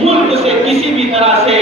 ملک سے کسی بھی طرح سے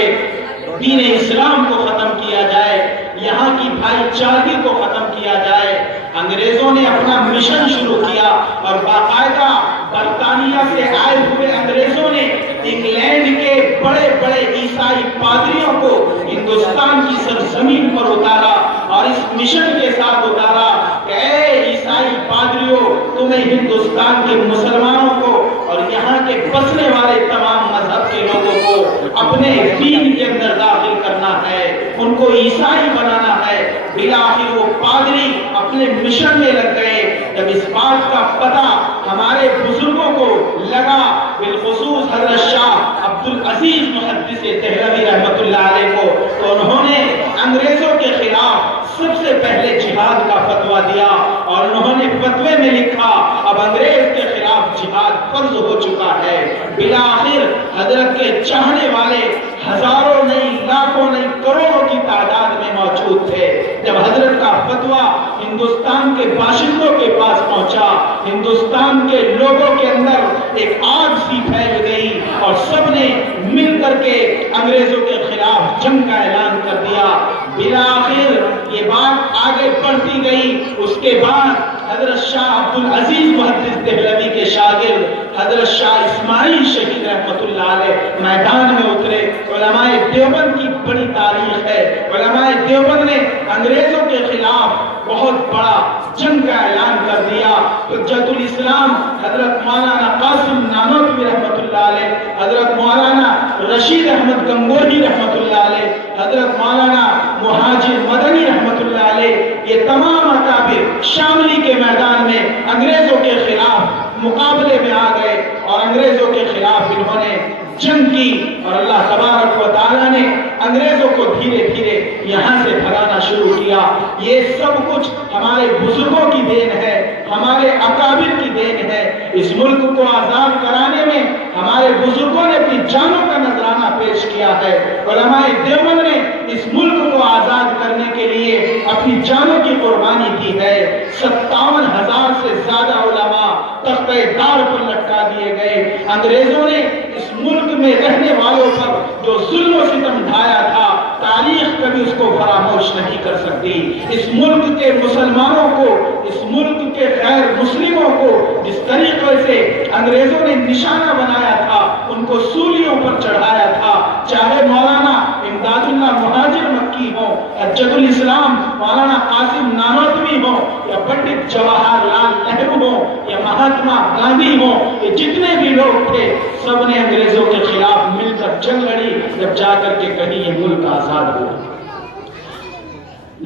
دین اسلام کو ختم کیا جائے، یہاں کی بھائی چارگی کو ختم کیا جائے۔ انگریزوں نے اپنا مشن شروع کیا اور باقاعدہ برطانیہ سے آئے ہوئے انگریزوں نے انگلینڈ کے بڑے بڑے عیسائی پادریوں کو ہندوستان کی سرزمین پر اتارا اور اس مشن کے ساتھ اتارا کہ اے عیسائی پادریوں، تمہیں ہندوستان کے مسلمانوں کو اور یہاں کے بسنے والے تمام مذہب کے لوگوں کو اپنے دین کے اندر داخل کرنا ہے، ان کو عیسائی بنانا ہے۔ بالآخر وہ پادری اپنے مشن میں لگ گئے۔ جب اس بات کا پتہ ہمارے بزرگوں کو لگا، بالخصوص حضرت شاہ عبدالعزیز محدث دہلوی رحمۃ اللہ علیہ کو، تو انہوں نے انگریزوں کے خلاف سب سے پہلے جہاد کا فتویٰ دیا اور انہوں نے فتوے میں لکھا اب انگریز کے خلاف جہاد فرض ہو چکا ہے۔ بالآخر حضرت کے چاہنے والے ہزاروں نہیں، لاکھوں نہیں، کروڑوں کی تعداد میں موجود تھے۔ جب حضرت کا فتویٰ ہندوستان کے باشندوں کے پاس پہنچا، ہندوستان کے لوگوں کے اندر ایک آگ سی پھیل گئی اور سب نے مل کر کے انگریزوں کے خلاف جنگ کا اعلان کر دیا۔ بالآخر یہ بات آگے بڑھتی گئی۔ اس کے بعد حضرت شاہ عبدالعزیز محدث دہلوی کے شاگرد حضرت شاہ اسماعیل شہید رحمۃ اللہ علیہ میدان میں اترے۔ علماء دیوبند کی بڑی تاریخ ہے، علماء دیوبند نے انگریزوں کے خلاف بہت بڑا جنگ کا اعلان کر دیا۔ حجت الاسلام حضرت مولانا قاسم نانوتوی رحمۃ اللہ علیہ، حضرت مولانا رشید احمد گنگوہی رحمۃ اللہ علیہ، حضرت مولانا مہاجر مدنی رحمۃ اللہ علیہ، یہ تمام اکابر شاملی کے میدان میں انگریزوں کے خلاف مقابلے میں آ گئے اور انگریزوں کے خلاف انہوں نے جنگ کی اور اللہ تبارک و تعالیٰ نے انگریزوں کو دھیرے دھیرے یہاں سے بھگانا شروع کیا۔ یہ سب کچھ ہمارے بزرگوں کی دین ہے، ہمارے اکابر کی دین ہے۔ اس ملک کو آزاد کرانے میں ہمارے بزرگوں نے اپنی جانوں کا نذرانہ پیش کیا ہے۔ علماء دیوبند نے اس ملک کو آزاد کرنے کے لیے اپنی جانوں کی قربانی دی ہے۔ 57,000 سے زیادہ علماء تختہ دار پر لٹکا دیے گئے۔ انگریزوں نے اس ملک میں رہنے والوں پر جو ظلم و ستم ڈھایا تھا، تاریخ کبھی اس کو فراموش نہیں کر سکتی۔ اس ملک کے مسلمانوں کو، اس ملک کے غیر مسلموں کو جس طریقے سے انگریزوں نے نشانہ بنایا تھا، ان کو سولیوں پر چڑھایا تھا، چاہے مولانا امداد اللہ مہاجر مکی ہو، حجت الاسلام مولانا قاسم نانوتوی ہو، یا پنڈت جواہر لال نہرو ہو، یا مہاتما گاندھی ہو، یہ جتنے بھی لوگ تھے سب نے انگریزوں کے خلاف مل کر جنگ لڑی، جب جا کر کے کہیں یہ ملک آزاد ہوا۔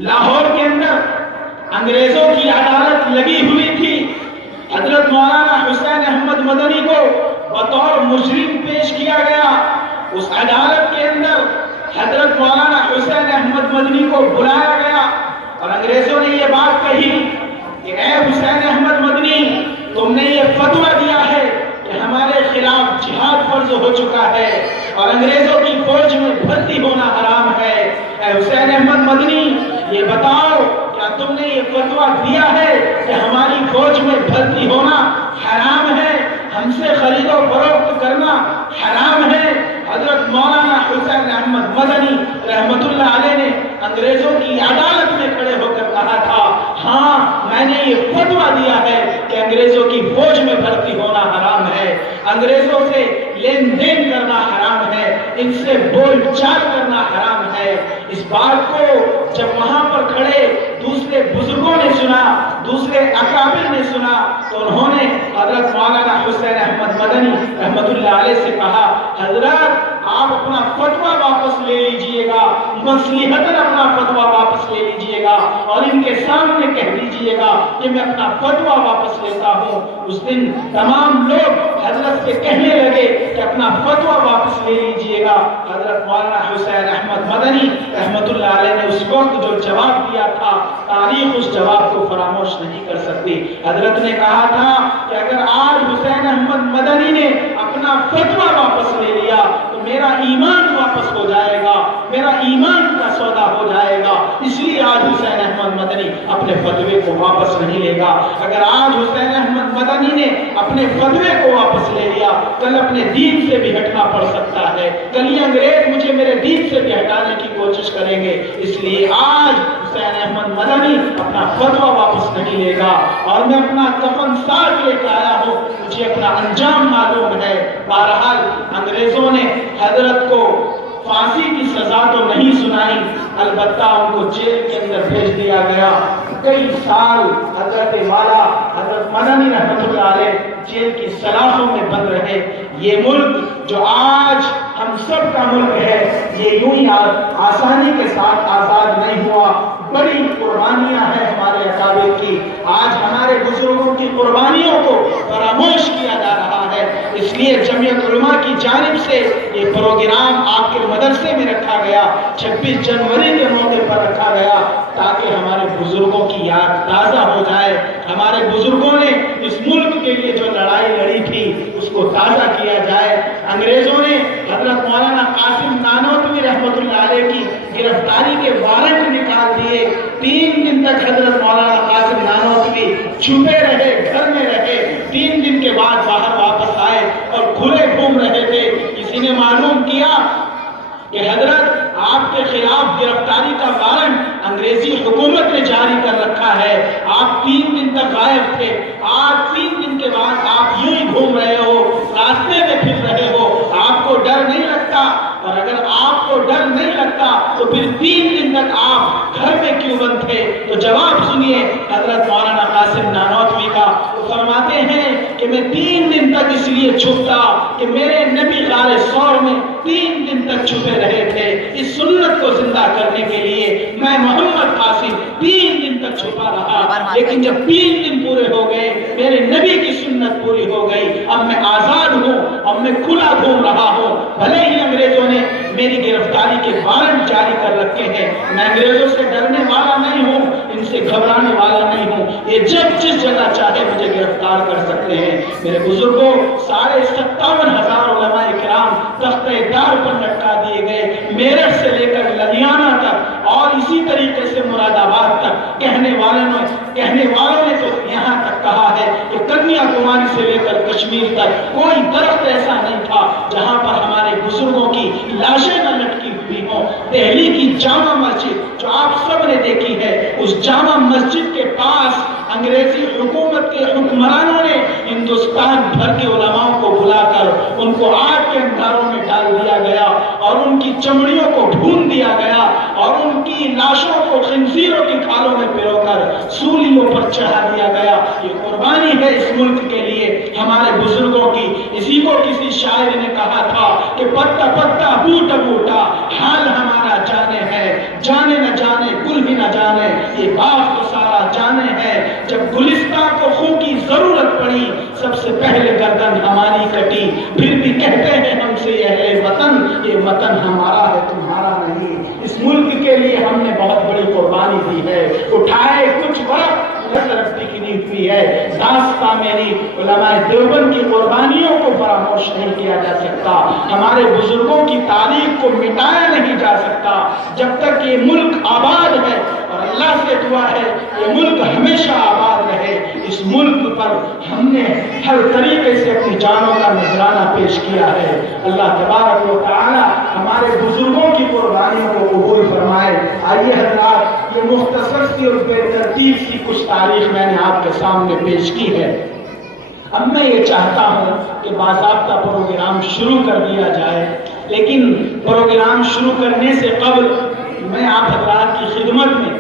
لاہور کے اندر انگریزوں کی عدالت لگی ہوئی تھی۔ حضرت مولانا حسین احمد مدنی کو بطور مجرم پیش کیا گیا۔ اس عدالت کے اندر حضرت مولانا حسین احمد مدنی کو بلایا گیا اور انگریزوں نے یہ بات کہی کہ اے حسین احمد مدنی، تم نے یہ فتویٰ دیا ہے کہ ہمارے خلاف جہاد فرض ہو چکا ہے اور انگریزوں کی فوج میں بھرتی ہونا حرام ہے۔ اے حسین احمد مدنی، یہ بتاؤ کیا تم نے یہ فتویٰ دیا ہے کہ ہماری فوج میں بھرتی ہونا حرام ہے، ہم سے خرید و فروخت کرنا حرام ہے؟ حضرت مولانا حسین احمد مدنی رحمۃ اللہ علیہ نے انگریزوں کی عدالت میں کھڑے ہو کر کہا تھا، ہاں میں نے یہ فتویٰ دیا ہے کہ انگریزوں کی فوج میں بھرتی ہونا حرام ہے، انگریزوں سے لین دین کرنا حرام ہے، ان سے بول چال کرنا حرام ہے۔ اس بات کو جب وہاں پر کھڑے دوسرے بزرگوں نے سنا، دوسرے اکابر نے سنا، تو انہوں نے حضرت مولانا حسین احمد مدنی رحمۃ اللہ علیہ سے کہا، حضرت آپ اپنا فتویٰ واپس لے لیجئے گا، مصلحتاً اپنا فتویٰ واپس لے لیجئے گا اور ان کے سامنے کہہ دیجئے گا کہ میں اپنا فتویٰ واپس لیتا ہوں۔ اس دن تمام لوگ حضرت سے کہنے لگے کہ اپنا فتویٰ واپس لے لیجئے گا۔ حضرت مولانا حسین احمد مدنی رحمۃ اللہ علیہ نے اس وقت جو جواب دیا تھا، تاریخ اس جواب کو فراموش نہیں کر سکتی۔ حضرت نے کہا تھا کہ اگر آج حسین احمد مدنی نے اپنا فتویٰ واپس لے لیا تو میرا ایمان واپس ہو جائے گا، میرا ایمان کا سودا ہو جائے گا، اس لیے آج حسین احمد مدنی اپنے فتوے کو واپس نہیں لے گا۔ اگر آج حسین احمد مدنی نے اپنے اپنے فتوے کو واپس لے لیا، کل اپنے دین سے بھی ہٹنا پڑ سکتا ہے، کل یہ انگریز مجھے میرے دین سے بھی ہٹانے کی کوشش کریں گے۔ اس لیے آج حسین احمد مدنی اپنا فتویٰ واپس نہیں لے گا، اور میں اپنا کفن ساتھ لے کے آیا ہوں، مجھے اپنا انجام معلوم ہے۔ بہرحال انگریزوں نے حضرت کو پھانسی کی سزا تو نہیں سنائی، البتہ ان کو جیل کے اندر بھیج دیا گیا۔ کئی سال حضرت والا حضرت مدنی رحمۃ اللہ علیہ جیل کی سلاخوں میں بند رہے۔ یہ ملک جو آج ہم سب کا ملک ہے، یہ یوں ہی آسانی کے ساتھ آزاد نہیں ہوا، بڑی قربانیاں ہیں ہمارے اکابر کی۔ آج ہمارے بزرگوں کی قربانیوں کو فراموش کیا جا رہا ہے، اس لیے جمعیت علماء کی جانب سے یہ پروگرام آپ کے مدرسے میں رکھا گیا، 26 جنوری کے موقع پر رکھا گیا، تاکہ ہمارے بزرگوں کی یاد تازہ ہو جائے۔ ہمارے بزرگوں نے اس ملک کے لیے جو لڑائی لڑی تھی اس کو تازہ کیا جائے۔ انگریزوں نے حضرت مولانا قاسم نانوتوی رحمۃ اللہ علیہ کی گرفتاری کے وارنٹ نکال دیے۔ 3 دن تک حضرت مولانا قاسم نانوتوی چھپے رہے، گھر میں رہے، 3 دن کے بعد باہر واپس آئے اور کھلے گھوم رہے تھے۔ کسی نے معلوم کیا کہ حضرت آپ کے خلاف گرفتاری کا وارنٹ انگریزی حکومت نے جاری کر رکھا ہے، آپ 3 دن تک غائب تھے، آج 3 دن کے بعد آپ یوں ہی گھوم رہے ہو، راستے میں پھر رہے ہو، آپ کو ڈر نہیں لگتا؟ اور اگر آپ کو ڈر نہیں لگتا تو پھر 3 دن تک آپ گھر میں کیوں بند تھے؟ تو جواب سنیے حضرت مولانا قاسم نانوتوی کا۔ وہ فرماتے ہیں کہ میں 3 دن تک اس لیے چھپتا کہ میرے نبی غار ثور میں 3 دن تک چھپے رہے تھے، اس سنت کو زندہ کرنے کے لیے میں محمد قاسم 3 دن تک چھپا رہا، لیکن جب 3 دن پورے ہو گئے، میرے نبی کی سنت پوری ہو گئی، اب میں آزاد ہوں، اب میں کھلا گھوم رہا ہوں۔ بھلے ہی انگریزوں نے میری گرفتاری کے وارنٹ جاری کر رکھے ہیں، میں انگریزوں سے ڈرنے والا نہیں ہوں، ان سے گھبرانے والا نہیں ہوں، یہ جب جس جگہ چاہے مجھے گرفتار کر سکتے ہیں۔ میرے بزرگوں 57,500 علماء کرام تختہ دار پر لٹکا دیے گئے، میرٹھ سے لے کر لدھیانہ تک اور اسی طریقے سے مراد آباد تک۔ کہنے والوں نے تو یہاں تک کہا ہے کہ کنیا کماری سے لے کر کشمیر تک کوئی درخت ایسا نہیں تھا جہاں پر ہمارے بزرگوں کی لاشیں نہ لٹکی ہوئی ہوں۔ دہلی کی جامع مسجد جو آپ سب نے دیکھی ہے، اس جامع مسجد کے پاس انگریزی حکومت کے حکمرانوں نے ہندوستان بھر کے علماء کو بلا کر ان کو آگ کے انگاروں میں ڈال دیا گیا اور ان کی چمڑیوں کو بھون دیا گیا اور ان کی لاشوں کو خنزیروں کی کھالوں میں پرو کر سولیوں پر چڑھا دیا گیا۔ یہ قربانی ہے اس ملک کے لیے ہمارے بزرگوں کی۔ اسی کو کسی شاعر نے کہا تھا کہ پتا پتا بوٹا بوٹا حال ہمارا جانے ہے، جانے نہ جانے گل بھی نہ جانے، یہ باغ تو سارا جانے ہے۔ جب گلستان کو خون کی ضرورت پڑی سب سے پہلے گردن ہماری کٹی، پھر بھی کہتے ہیں ہم سے اہل وطن یہ وطن ہمارا ہے تمہارا نہیں۔ اس ملک کے لیے ہم نے بہت بڑی قربانی دی ہے، اٹھائے کچھ وقت ترقی کی نہیں ہوئی ہے۔ داستان میری علماء دیوبند کی قربانیوں کو فراموش نہیں کیا جا سکتا، ہمارے بزرگوں کی تاریخ کو مٹایا نہیں جا سکتا جب تک یہ ملک آباد ہے، اور اللہ سے دعا ہے یہ ملک ہمیشہ آباد رہے۔ اس ملک پر ہم نے ہر طریقے سے اپنی جانوں کا نذرانہ پیش کیا ہے۔ اللہ تبارک و تعالی ہمارے بزرگوں کی قربانیوں کو قبول فرمائے۔ آئیے حضرات، یہ مختصر سی اور بے ترتیب سی کچھ تاریخ میں نے آپ کے سامنے پیش کی ہے۔ اب میں یہ چاہتا ہوں کہ باضابطہ پروگرام شروع کر دیا جائے، لیکن پروگرام شروع کرنے سے قبل میں آپ حضرات کی خدمت میں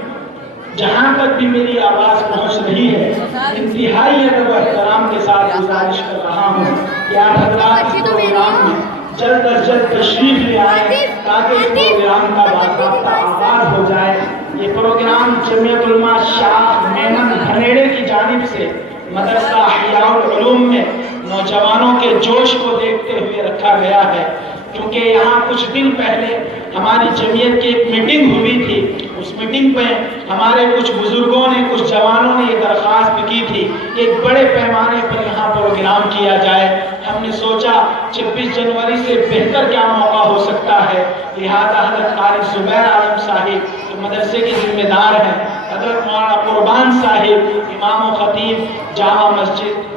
جہاں تک بھی میری آواز پہنچ رہی ہے انتہائی ادب و احترام کے ساتھ گزارش کر رہا ہوں کہ آپ حضرات اس پروگرام میں جلد از جلد تشریف لے آئیں تاکہ اس پروگرام کا باضابطہ آغاز ہو جائے۔ یہ پروگرام جمعیت علماء شاہ میمن بھنیڑے کی جانب سے مدرسہ احیاء العلوم میں نوجوانوں کے جوش کو دیکھتے ہوئے رکھا گیا ہے، کیونکہ یہاں کچھ دن پہلے ہماری جمعیت کی ایک میٹنگ ہوئی تھی۔ اس میٹنگ میں ہمارے کچھ بزرگوں نے، کچھ جوانوں نے یہ درخواست کی تھی کہ ایک بڑے پیمانے پر یہاں پروگرام کیا جائے۔ ہم نے سوچا 26 جنوری سے بہتر کیا موقع ہو سکتا ہے، لہذا حضرت قاری زبیر عالم صاحب جو مدرسے کے ذمہ دار ہیں، حضرت مولانا قربان صاحب امام و خطیب جامع مسجد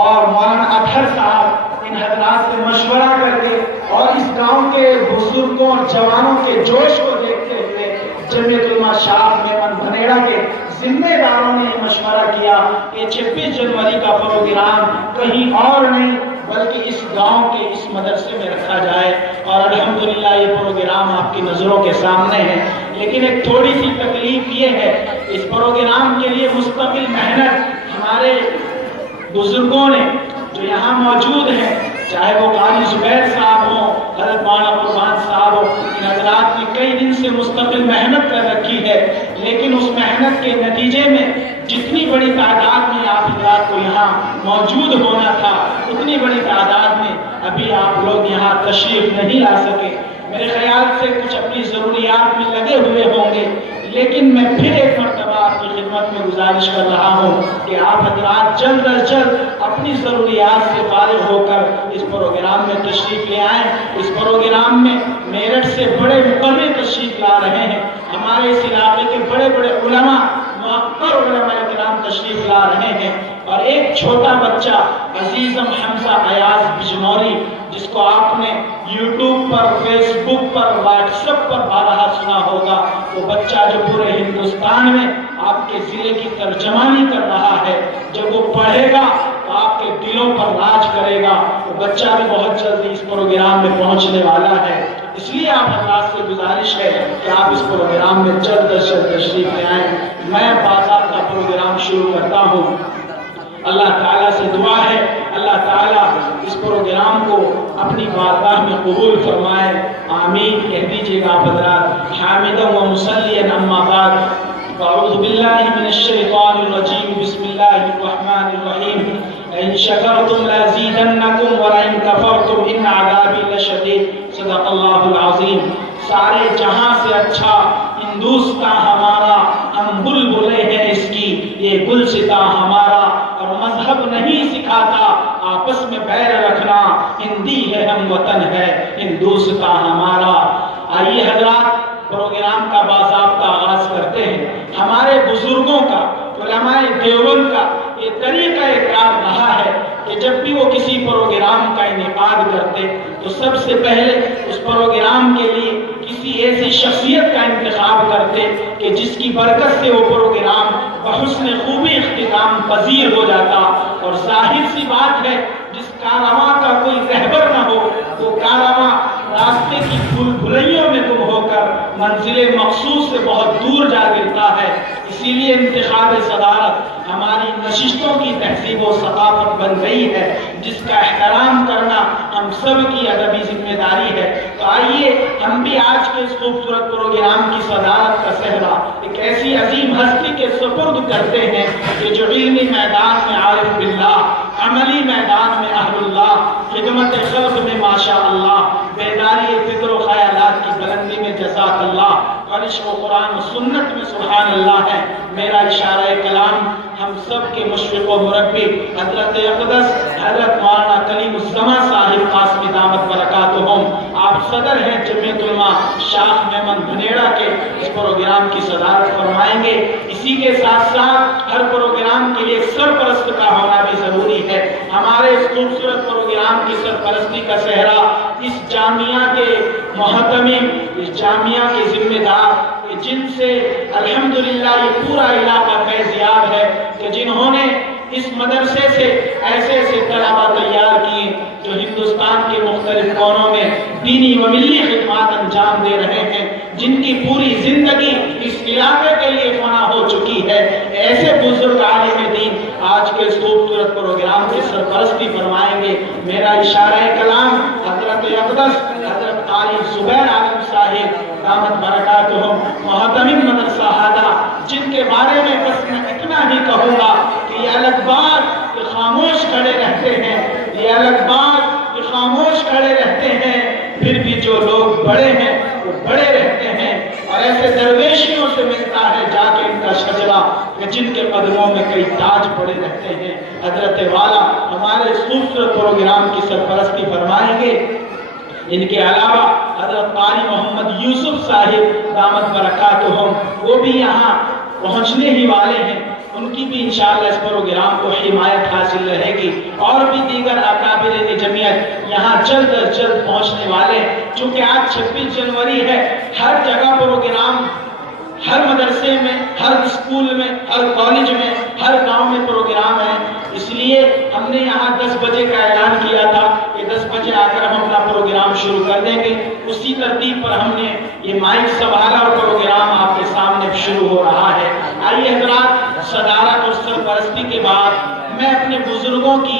اور مولانا اطہر صاحب ان حضرات سے مشورہ کر کے اور اس گاؤں کے بزرگوں اور جوانوں کے جوش کو دیکھتے ہوئے جمعیت علماء شاخ میمن بھنیڑا کے ذمہ داروں نے یہ مشورہ کیا کہ 26 جنوری کا پروگرام کہیں اور نہیں بلکہ اس گاؤں کے اس مدرسے میں رکھا جائے، اور الحمدللہ یہ پروگرام آپ کی نظروں کے سامنے ہے۔ لیکن ایک تھوڑی سی تکلیف یہ ہے، اس پروگرام کے لیے مستقل محنت ہمارے بزرگوں نے جو یہاں موجود ہیں، چاہے وہ قاری زبیر صاحب ہوں، حضرت مولانا قربان صاحب ہوں، ان حضرات نے کئی دن سے مستقل محنت کر رکھی ہے، لیکن اس محنت کے نتیجے میں جتنی بڑی تعداد میں آپ حضرات کو یہاں موجود ہونا تھا، اتنی بڑی تعداد میں ابھی آپ لوگ یہاں تشریف نہیں لا سکے۔ میرے خیال سے کچھ اپنی ضروریات میں لگے ہوئے ہوں گے، لیکن میں پھر ایک مرتبہ آپ کی خدمت میں گزارش کر رہا ہوں کہ آپ حضرات جلد از جلد اپنی ضروریات سے فارغ ہو کر اس پروگرام میں تشریف لے آئیں۔ اس پروگرام میں میرٹھ سے بڑے مقرر تشریف لا رہے ہیں، ہمارے اس علاقے کے بڑے بڑے علماء، معقر علماء کرام تشریف لا رہے ہیں، اور ایک چھوٹا بچہ عزیزم حمزہ ایاز بجنوری، جس کو آپ نے یوٹیوب پر، فیس بک پر، واٹس ایپ پر بارہا سنا ہوگا، وہ بچہ جو پورے ہندوستان میں آپ کے ضلع کی ترجمانی کر رہا ہے، جب وہ پڑھے گا تو آپ کے دلوں پر راج کرے گا۔ وہ بچہ بھی بہت جلدی اس پروگرام میں پہنچنے والا ہے، اس لیے آپ حضرات سے گزارش ہے کہ آپ اس پروگرام میں جلد از جلد تشریف لے آئیں۔ میں باضابطہ پروگرام شروع کرتا ہوں۔ اللہ تعالیٰ سے دعا ہے اللہ تعالیٰ اس پروگرام کو اپنی بارگاہ میں قبول فرمائے، آمین کہہ دیجئے گا آپ حضرات۔ حامدا و مصلیا اما بعد، اعوذ باللہ من الشیطان الرجیم، بسم اللہ الرحمن الرحیم، ان شکرتم لازیدنکم ولئن کفرتم ان عذابی لشدید، صدق اللہ العظیم۔ سارے جہاں سے اچھا ہندوستان ہمارا، ہم بلبلے ہیں اس کی، یہ گلستاں ہمارا، اور مذہب نہیں سکھاتا آپس میں بیر رکھنا، ہندی ہے ہم وطن ہے ہندوستان ہمارا۔ آئیے حضرات پروگرام کا باضابطہ آغاز کرتے ہیں۔ ہمارے بزرگوں کا، علماء دیوبند کا یہ طریقہ کار رہا ہے کہ جب بھی وہ کسی پروگرام کا انعقاد کرتے تو سب سے پہلے اس پروگرام کے لیے کسی ایسی شخصیت کا انتخاب کرتے کہ جس کی برکت سے وہ پروگرام بحسن خوبی اختتام پذیر ہو جاتا، اور ظاہر سی بات ہے جس کارواں کا کوئی رہبر نہ ہو وہ کارواں راستے کی بھول بھلائیوں میں گم ہو کر منزل مقصود سے بہت دور جا گرتا ہے۔ اسی لیے انتخاب صدارت ہماری نشستوں کی تہذیب و ثقافت بن گئی ہے، جس کا احترام کرنا ہم سب کی ادبی ذمہ داری ہے۔ تو آئیے ہم بھی آج کے اس خوبصورت پروگرام کی صدارت کا صحرا ایک ایسی عظیم ہستی کے سپرد کرتے ہیں کہ جو علمی میدان میں عارف باللہ، عملی میدان میں اہل اللہ، خدمت خلق میں ماشاء اللہ، بیداری فکر و خیالات کی بلندی میں جزاک اللہ، اور عشق و قرآن و سنت میں سبحان اللہ ہے۔ میرا اشارہ کلام ہم سب کے مشفق و مربی حضرت اقدس حضرت مولانا کلیم الزمان صاحب قاسمی دامت برکاتہم، آپ صدر ہیں جمعیت علماء شاخ میمن بھنیڑا کے، اس پروگرام کی صدارت فرمائیں گے۔ اسی کے ساتھ ساتھ ہر پروگرام کے لیے سرپرست کا ہونا بھی ضروری ہے۔ ہمارے اس خوبصورت پروگرام کی سرپرستی کا صحرا اس جامعہ کے محتمم، اس جامعہ کے ذمہ دار، جن سے الحمدللہ یہ پورا علاقہ فیضیاب ہے، کہ جنہوں نے اس مدرسے سے ایسے ایسے طلباء تیار کیے جو ہندوستان کے مختلف کونوں میں دینی و ملی خدمات انجام دے رہے ہیں، جن کی پوری زندگی اس علاقے کے لیے فنا ہو چکی ہے۔ ایسے بزرگ عالم دین آج کے اس خوبصورت پروگرام کی سرپرستی فرمائیں گے۔ میرا اشارہ کلام حضرت اقدس حضرت قاری زبیر عالم صاحب دامت برکاتہم، محتمم مدرسہ ہادہ، جن کے بارے میں بس میں اتنا ہی کہوں گا کہ یہ الگ بات کہ خاموش کھڑے رہتے ہیں، یہ الگ بات کہ خاموش کھڑے رہتے ہیں، پھر بھی جو لوگ بڑے ہیں وہ بڑے رہتے ہیں، اور ایسے درویشیوں سے ملتا ہے جا کے ان کا شجرہ کہ جن کے قدموں میں کئی تاج پڑے رہتے ہیں۔ حضرت والا ہمارے اس خوبصورت پروگرام کی سرپرستی فرمائیں گے۔ ان کے علاوہ حضرت قاری محمد یوسف صاحب دامت برکاتہم، وہ بھی یہاں پہنچنے ہی والے ہیں۔ ان کی بھی انشاءاللہ اس پروگرام کو حمایت حاصل رہے گی، اور بھی دیگر اکابرین جمعیت یہاں جلد از جلد پہنچنے والے، چونکہ آج 26 جنوری ہے، ہر جگہ پروگرام، ہر مدرسے میں، ہر اسکول میں، ہر کالج میں، ہر گاؤں میں پروگرام ہے، اس لیے ہم نے یہاں 10 بجے کا اعلان کیا تھا کہ 10 بجے آ کر ہم اپنا پروگرام شروع کر دیں گے، اسی ترتیب پر ہم نے یہ مائک سنبھالا اور پروگرام آپ کے سامنے شروع ہو رہا ہے۔ آئیے حضرات، صدارت اور سرپرستی کے بعد میں اپنے بزرگوں کی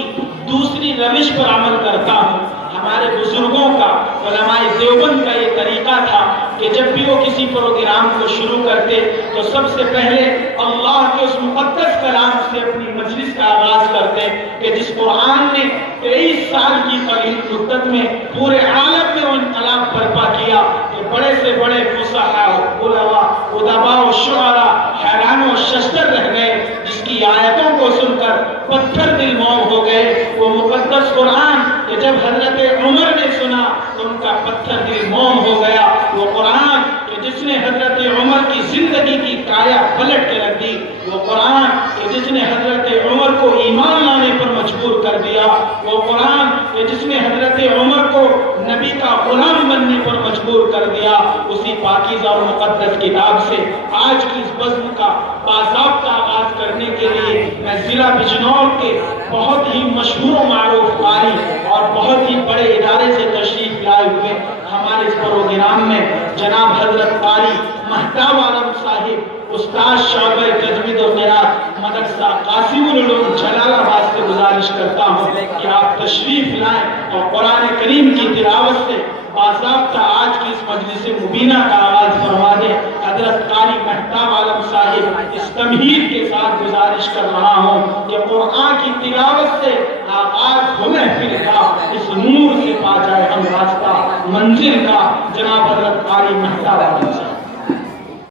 دوسری روش پر عمل کرتا ہوں۔ ہمارے بزرگوں کا، علماء دیوبند کا یہ طریقہ تھا کہ جب بھی وہ کسی پروگرام کو شروع کرتے تو سب سے پہلے اللہ کے اس مقدس کلام سے اپنی مجلس کا آغاز کرتے کہ جس قرآن نے 23 سال کی قلیل مدت میں پورے عالم میں وہ انقلاب برپا کیا کہ بڑے سے بڑے فصحاء، علماء، ادباء و شعراء حیران و ششدر رہ گئے، جس کی آیتوں کو سن کر پتھر دل موم ہو گئے۔ وہ مقدس قرآن کہ جب حضرت عمر نے سنا تو ان کا پتھر دل موم ہو گیا۔ وہ قرآن کہ جس نے حضرت عمر کی زندگی کی کایا پلٹ کے رکھ دی، وہ قرآن کہ جس نے حضرت عمر کو ایمان لانے پر مجبور کر دیا، وہ قرآن کہ جس نے حضرت عمر کو نبی کا غلام بننے پر مجبور کر دیا، اسی پاکیزہ اور مقدس کتاب سے آج کی اس بزم کا باضابطہ آغاز کرنے کے لیے میں ضلع بجنور کے بہت ہی مشہور و معروف قاری اور بہت ہی بڑے ادارے سے تشریف لائے ہوئے ہمارے اس پروگرام میں جناب حضرت قاری مہتاب عالم صاحب استاد شعبہ تجوید و قرات مدرسہ قاسم العلوم جلال آباد سے گزارش کرتا ہوں کہ آپ تشریف لائیں اور قرآن کریم کی تلاوت سے باضابطہ آج کی اس مجلس مبینہ کا آغاز فرما دیں۔ حضرت قاری مہتاب عالم صاحب اس تمہید کے ساتھ گزارش کر رہا ہوں کہ قرآن کی تلاوت سے آغاز ہو محفل کا، اس نور سے پا جائے ہم راستہ منزل کا۔ جناب حضرت قاری مہتاب عالم صاحب۔